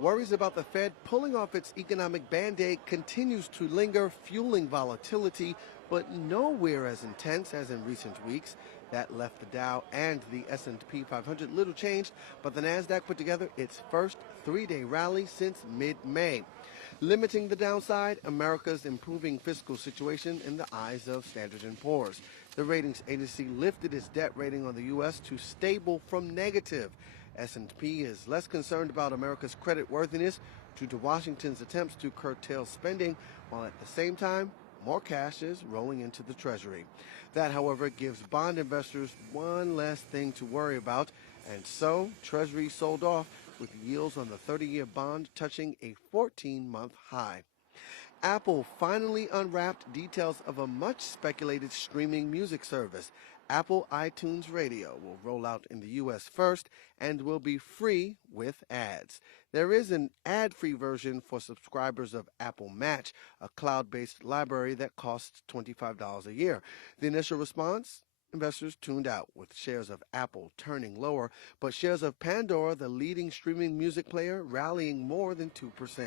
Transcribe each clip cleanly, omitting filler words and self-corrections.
Worries about the Fed pulling off its economic band-aid continues to linger, fueling volatility, but nowhere as intense as in recent weeks. That left the Dow and the S&P 500 little changed, but the Nasdaq put together its first three-day rally since mid-May. Limiting the downside, America's improving fiscal situation in the eyes of Standard & Poor's. The ratings agency lifted its debt rating on the U.S. to stable from negative. S&P is less concerned about America's credit worthiness due to Washington's attempts to curtail spending, while at the same time, more cash is rolling into the Treasury. That, however, gives bond investors one less thing to worry about, and so Treasury sold off with yields on the 30-year bond touching a 14-month high. Apple finally unwrapped details of a much speculated streaming music service. Apple iTunes Radio will roll out in the U.S. first and will be free with ads. There is an ad-free version for subscribers of Apple Match, a cloud-based library that costs $25 a year. The initial response? Investors tuned out, with shares of Apple turning lower, but shares of Pandora, the leading streaming music player, rallying more than 2%.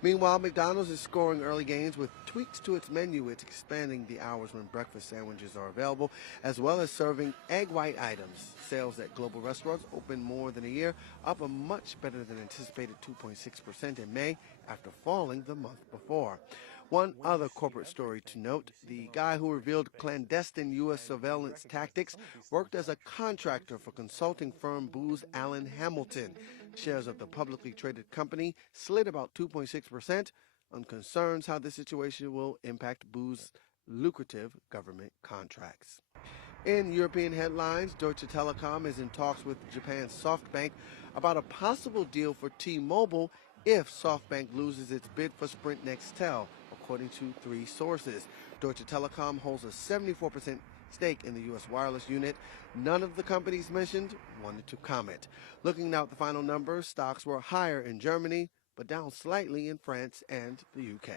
Meanwhile, McDonald's is scoring early gains with tweaks to its menu. It's expanding the hours when breakfast sandwiches are available, as well as serving egg white items. Sales at global restaurants open more than a year, up a much better than anticipated 2.6% in May after falling the month before. One other corporate story to note, the guy who revealed clandestine U.S. surveillance tactics worked as a contractor for consulting firm Booz Allen Hamilton. Shares of the publicly traded company slid about 2.6% on concerns how this situation will impact Booz's lucrative government contracts. In European headlines, Deutsche Telekom is in talks with Japan's SoftBank about a possible deal for T-Mobile if SoftBank loses its bid for Sprint Nextel, according to three sources. Deutsche Telekom holds a 74% stake in the U.S. wireless unit. None of the companies mentioned wanted to comment. Looking now at the final numbers, stocks were higher in Germany, but down slightly in France and the UK.